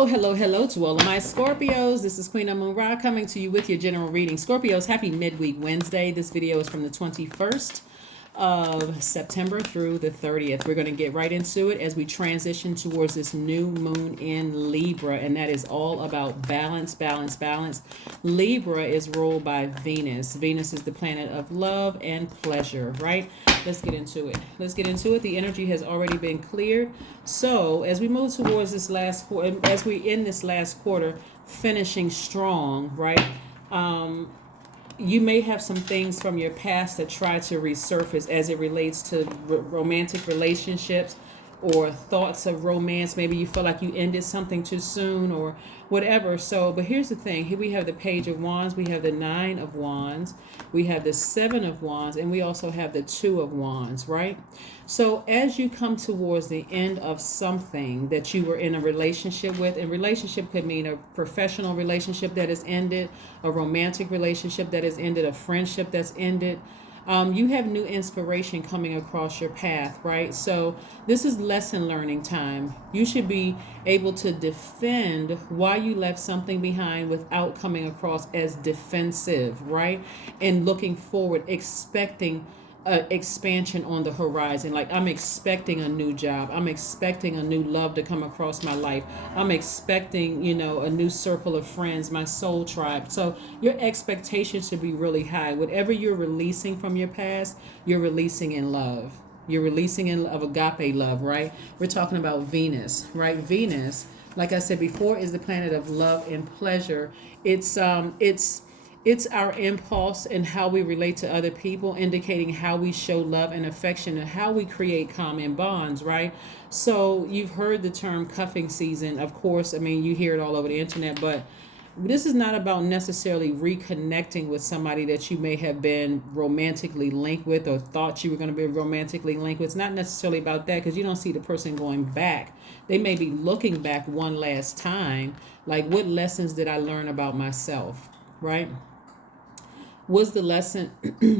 Hello to all of my Scorpios. This is Queen Amun Ra coming to you with your general reading. Scorpios, happy midweek Wednesday. This video is from the 21st of September through the 30th. We're going to get right into it as we transition towards this new moon in Libra, and that is all about balance, balance, balance. Libra is ruled by Venus. Venus is the planet of love and pleasure, right? Let's get into it. The energy has already been cleared. So as we move towards this last quarter, as we end this last quarter, finishing strong, right? You may have some things from your past that try to resurface as it relates to romantic relationships or thoughts of romance. Maybe you feel like you ended something too soon or whatever. So, but here's the thing. Here we have the Page of Wands. We have the Nine of Wands. We have the Seven of Wands. And we also have the Two of Wands, right? So as you come towards the end of something that you were in a relationship with, and relationship could mean a professional relationship that has ended, a romantic relationship that has ended, a friendship that's ended, you have new inspiration coming across your path, right? So this is lesson learning time. You should be able to defend why you left something behind without coming across as defensive, right? And looking forward, expecting expansion on the horizon. Like, I'm expecting a new job. I'm expecting a new love to come across my life. I'm expecting, a new circle of friends, my soul tribe. So your expectations should be really high. Whatever you're releasing from your past, you're releasing in love. You're releasing in of agape love, right? We're talking about Venus, right? Venus, like I said before, is the planet of love and pleasure. It's our impulse and how we relate to other people, indicating how we show love and affection and how we create common bonds, right? So you've heard the term cuffing season. Of course, I mean, you hear it all over the internet, but this is not about necessarily reconnecting with somebody that you may have been romantically linked with or thought you were going to be romantically linked with. It's not necessarily about that, because you don't see the person going back. They may be looking back one last time, like, what lessons did I learn about myself, right? Was the lesson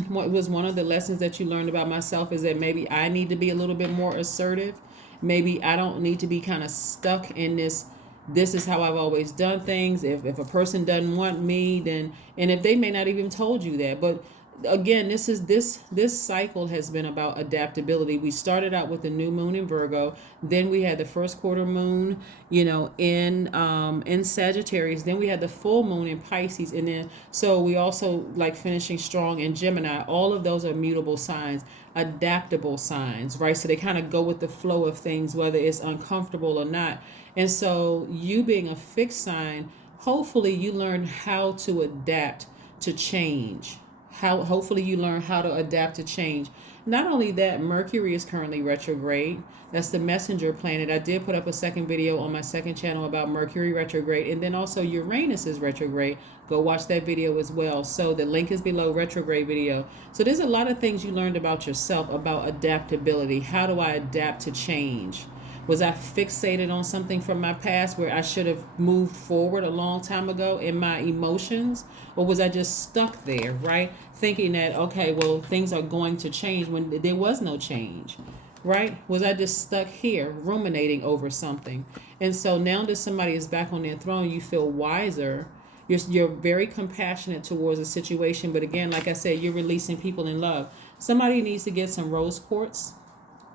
what was one of the lessons that you learned about myself is that maybe I need to be a little bit more assertive. Maybe I don't need to be kind of stuck in this is how I've always done things. If a person doesn't want me, then, and if they may not even told you that, but again, this cycle has been about adaptability. We started out with the new moon in Virgo, then we had the first quarter moon, in Sagittarius, then we had the full moon in Pisces, and then so we also like finishing strong in Gemini. All of those are mutable signs, adaptable signs, right? So they kind of go with the flow of things, whether it's uncomfortable or not. And so you being a fixed sign, hopefully you learn how to adapt to change. Hopefully you learn how to adapt to change. Not only that, Mercury is currently retrograde. That's the messenger planet. I did put up a second video on my second channel about Mercury retrograde, and then also Uranus is retrograde. Go watch that video as well. So the link is below, retrograde video. So there's a lot of things you learned about yourself, about adaptability. How do I adapt to change? Was I fixated on something from my past where I should have moved forward a long time ago in my emotions? Or was I just stuck there, right? Thinking that, okay, well, things are going to change when there was no change, right? Was I just stuck here ruminating over something? And so now that somebody is back on their throne, you feel wiser. You're very compassionate towards a situation. But again, like I said, you're releasing people in love. Somebody needs to get some rose quartz.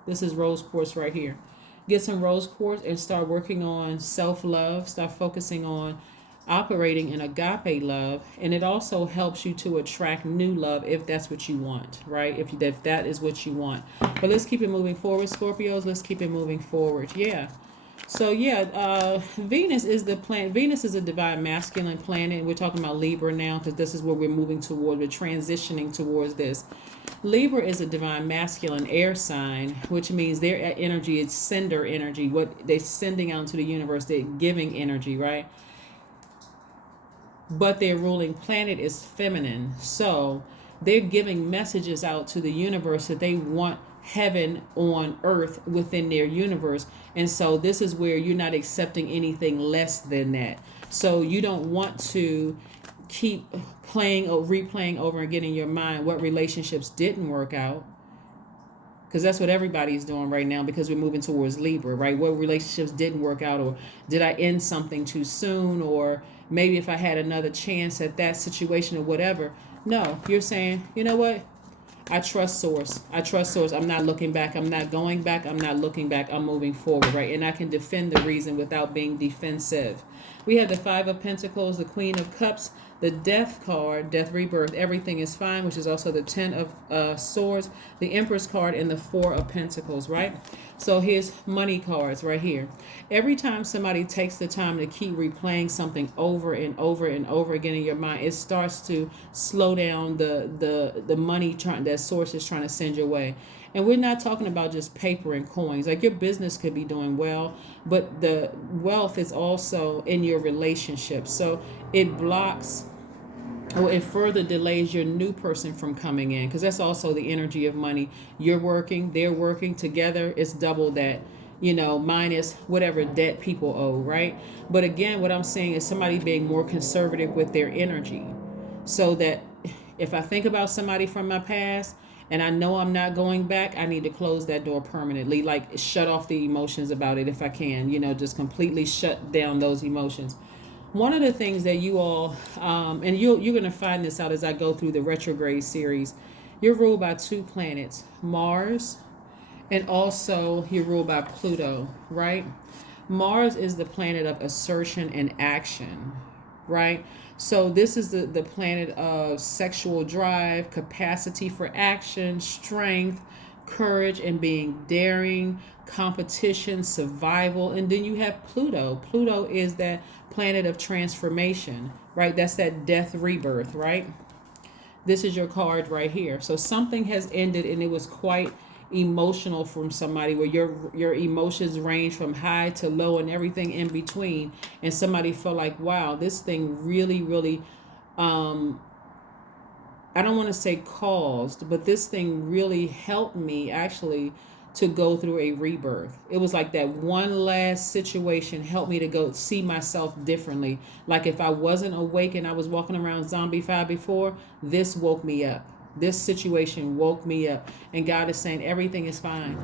This is rose quartz right here. Get some rose quartz and start working on self-love. Start focusing on operating in agape love, and it also helps you to attract new love if that's what you want, right? If that is what you want. But let's keep it moving forward, Scorpios. Let's keep it moving forward. Yeah. So Venus is the planet. Venus is a divine masculine planet. We're talking about Libra now because this is where we're moving toward. We're transitioning towards this. Libra is a divine masculine air sign, which means their energy is sender energy. What they're sending out into the universe, they're giving energy, right? But their ruling planet is feminine. So they're giving messages out to the universe that they want heaven on earth within their universe. And so this is where you're not accepting anything less than that. So you don't want to keep playing or replaying over again in your mind what relationships didn't work out. because that's what everybody's doing right now, because we're moving towards Libra, right? What relationships didn't work out, or did I end something too soon, or maybe if I had another chance at that situation or whatever. No, you're saying, you know what? I trust source. I trust source. I'm not looking back. I'm not going back. I'm not looking back. I'm moving forward, right? And I can defend the reason without being defensive. We have the Five of Pentacles, the Queen of Cups, the Death card, Death Rebirth, everything is fine, which is also the Ten of Swords, the Empress card, and the Four of Pentacles, right? So here's money cards right here. Every time somebody takes the time to keep replaying something over and over and over again in your mind, it starts to slow down the money that source is trying to send your way. And we're not talking about just paper and coins. Like, your business could be doing well, but the wealth is also in your relationships. So it blocks, or it further delays your new person from coming in, because that's also the energy of money. You're working, they're working together. It's double that, minus whatever debt people owe, right? But again, what I'm saying is somebody being more conservative with their energy, so that if I think about somebody from my past and I know I'm not going back, I need to close that door permanently. Like, shut off the emotions about it if I can, just completely shut down those emotions. One of the things that you all, and you're going to find this out as I go through the retrograde series, you're ruled by two planets, Mars, and also you're ruled by Pluto, right? Mars is the planet of assertion and action, right? So this is the planet of sexual drive, capacity for action, strength, courage, and being daring, competition, survival. And then you have Pluto. Pluto is that planet of transformation, right? That's that death rebirth, right? This is your card right here. So something has ended, and it was quite emotional from somebody, where your emotions range from high to low and everything in between, and somebody felt like, wow, this thing really I don't want to say caused, but this thing really helped me actually to go through a rebirth. It was like that one last situation helped me to go see myself differently. Like, if I wasn't awake and I was walking around zombified before, this woke me up. This situation woke me up. And God is saying everything is fine.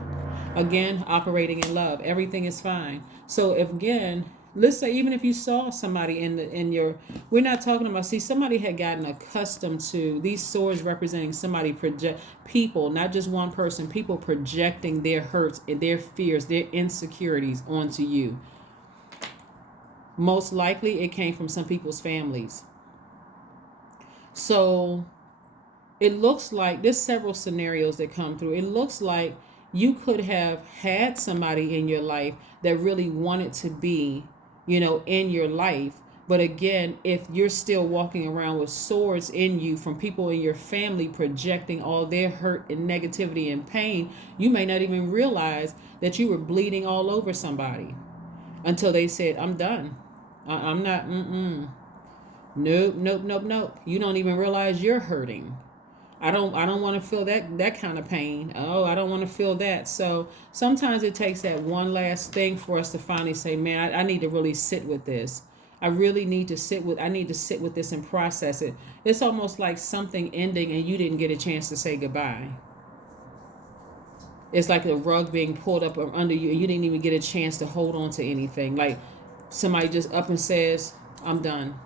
Again, operating in love, everything is fine. So if, again, let's say even if you saw somebody in your, we're not talking about, see, somebody had gotten accustomed to these swords representing somebody people, not just one person, people projecting their hurts and their fears, their insecurities onto you. Most likely it came from some people's families. So it looks like there's several scenarios that come through. It looks like you could have had somebody in your life that really wanted to be, in your life. But again, if you're still walking around with swords in you from people in your family projecting all their hurt and negativity and pain, you may not even realize that you were bleeding all over somebody until they said, I'm done. I'm not, nope. You don't even realize you're hurting. I don't want to feel that kind of pain. Oh, I don't want to feel that. So sometimes it takes that one last thing for us to finally say, man, I need to really sit with this. I need to sit with this and process it. It's almost like something ending and you didn't get a chance to say goodbye. It's like a rug being pulled up under you and you didn't even get a chance to hold on to anything. Like somebody just up and says, I'm done.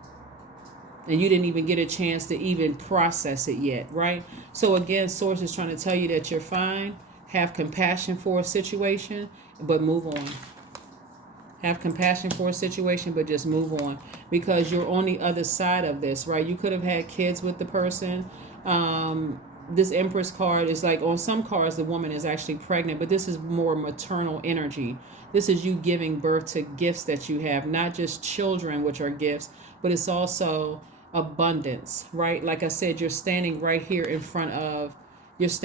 And you didn't even get a chance to even process it yet, right? So again, Source is trying to tell you that you're fine. Have compassion for a situation, but move on. Have compassion for a situation, but just move on. Because you're on the other side of this, right? You could have had kids with the person. This Empress card is like, on some cards, the woman is actually pregnant, but this is more maternal energy. This is you giving birth to gifts that you have, not just children, which are gifts, but it's also abundance, right? Like I said, you're standing right here in front of this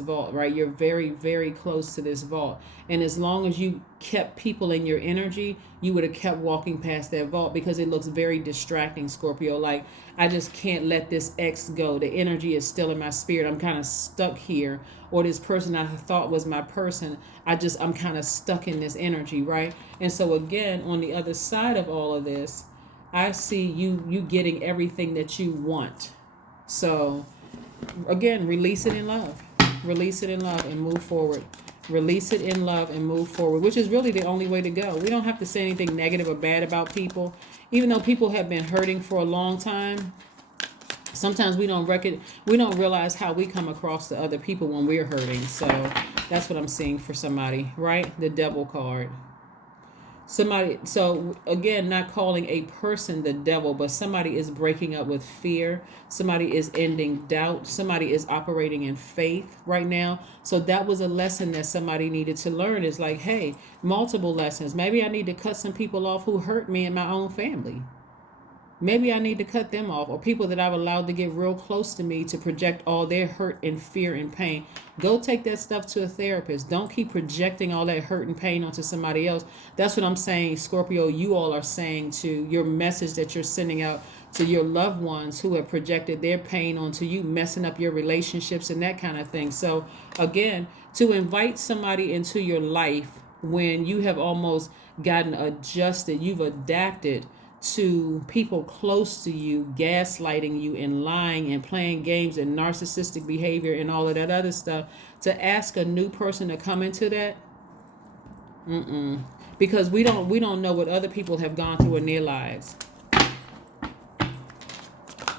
vault, right? You're very, very close to this vault. And as long as you kept people in your energy, you would have kept walking past that vault, because it looks very distracting, Scorpio. Like, I just can't let this ex go. The energy is still in my spirit. I'm kind of stuck here. Or this person I thought was my person, I'm kind of stuck in this energy, right? And so again, on the other side of all of this, I see you getting everything that you want. So again, release it in love. Release it in love and move forward. Release it in love and move forward, which is really the only way to go. We don't have to say anything negative or bad about people. Even though people have been hurting for a long time, sometimes we don't realize how we come across to other people when we're hurting. So that's what I'm seeing for somebody, right? The devil card. Somebody, so again, not calling a person the devil, but somebody is breaking up with fear. Somebody is ending doubt. Somebody is operating in faith right now. So that was a lesson that somebody needed to learn. Is like, hey, multiple lessons. Maybe I need to cut some people off who hurt me in my own family. Maybe I need to cut them off, or people that I've allowed to get real close to me to project all their hurt and fear and pain. Go take that stuff to a therapist. Don't keep projecting all that hurt and pain onto somebody else. That's what I'm saying, Scorpio, you all are saying to your message that you're sending out to your loved ones who have projected their pain onto you, messing up your relationships and that kind of thing. So again, to invite somebody into your life when you have almost gotten adjusted, you've adapted to people close to you gaslighting you and lying and playing games and narcissistic behavior and all of that other stuff, to ask a new person to come into that, because we don't know what other people have gone through in their lives.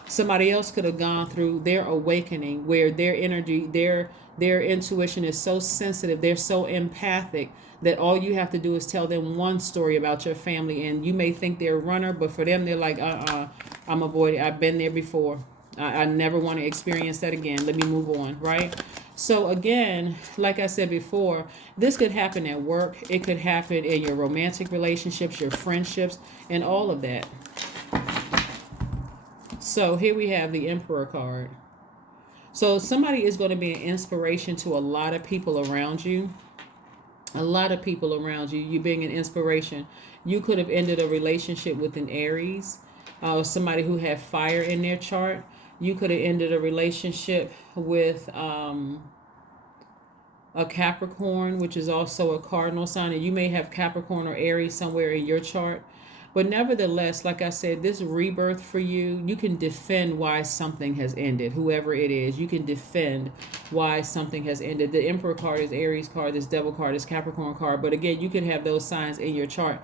Somebody else could have gone through their awakening where their energy, their intuition is so sensitive, they're so empathic, that all you have to do is tell them one story about your family, and you may think they're a runner, but for them, they're like, I'm avoiding. I've been there before. I never want to experience that again. Let me move on, right? So again, like I said before, this could happen at work. It could happen in your romantic relationships, your friendships, and all of that. So here we have the Emperor card. So somebody is going to be an inspiration to a lot of people around you. A lot of people around you, you being an inspiration. You could have ended a relationship with an Aries, or somebody who had fire in their chart. You could have ended a relationship with a Capricorn, which is also a cardinal sign, and you may have Capricorn or Aries somewhere in your chart. But nevertheless, like I said, this rebirth for you, you can defend why something has ended. Whoever it is, you can defend why something has ended. The Emperor card is Aries card, this Devil card is Capricorn card. But again, you can have those signs in your chart.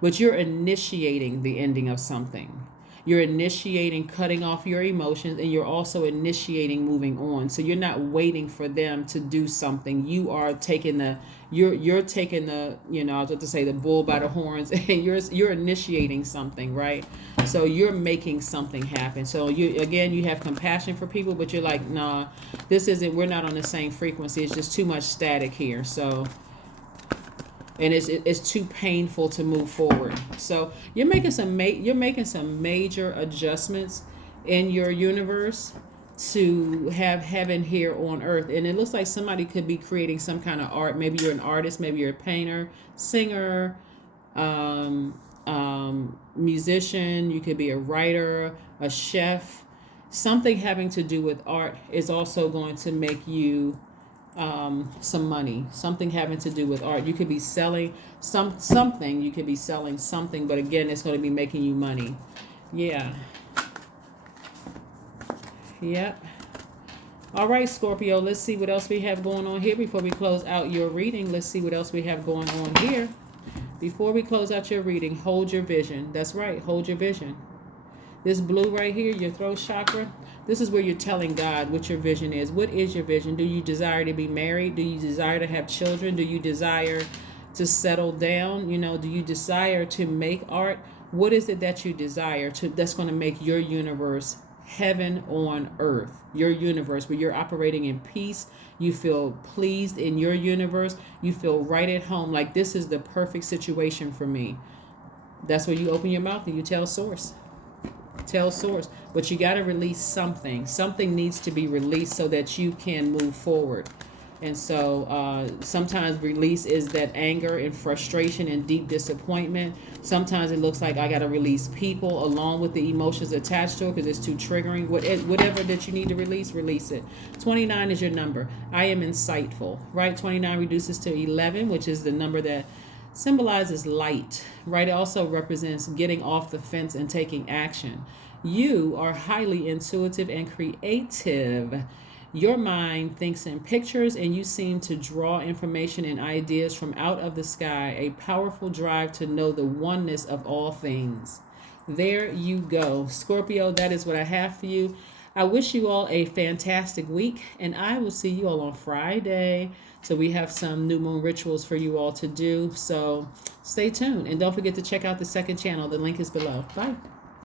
But you're initiating the ending of something. You're initiating cutting off your emotions, and you're also initiating moving on. So you're not waiting for them to do something. You are taking the you're taking the, I was about to say the bull by the horns, and you're initiating something, right? So you're making something happen. So you have compassion for people, but you're like, nah, we're not on the same frequency. It's just too much static here. So, and it's too painful to move forward. So you're making some major adjustments in your universe to have heaven here on earth. And it looks like somebody could be creating some kind of art. Maybe you're an artist, maybe you're a painter, singer, musician. You could be a writer, a chef. Something having to do with art is also going to make you some money. Something having to do with art. You could be selling something. You could be selling something, but again, it's going to be making you money. Yeah. Yep. All right, Scorpio, let's see what else we have going on here before we close out your reading. Let's see what else we have going on here. Before we close out your reading, hold your vision. That's right, hold your vision. This blue right here, your throat chakra, this is where you're telling God what your vision is. What is your vision? Do you desire to be married? Do you desire to have children? Do you desire to settle down? Do you desire to make art? What is it that you desire that's going to make your universe heaven on earth? Your universe where you're operating in peace. You feel pleased in your universe. You feel right at home. Like, this is the perfect situation for me. That's where you open your mouth and you tell source. Tell source. But you got to release something. Something needs to be released so that you can move forward. And so sometimes release is that anger and frustration and deep disappointment. Sometimes it looks like I got to release people along with the emotions attached to it because it's too triggering. Whatever that you need to release it. 29 is your number. I am insightful, right? 29 reduces to 11, which is the number that symbolizes light, right? It also represents getting off the fence and taking action. You are highly intuitive and creative. Your mind thinks in pictures and you seem to draw information and ideas from out of the sky, a powerful drive to know the oneness of all things. There you go. Scorpio, that is what I have for you. I wish you all a fantastic week, and I will see you all on Friday. So we have some new moon rituals for you all to do. So stay tuned, and don't forget to check out the second channel. The link is below. Bye.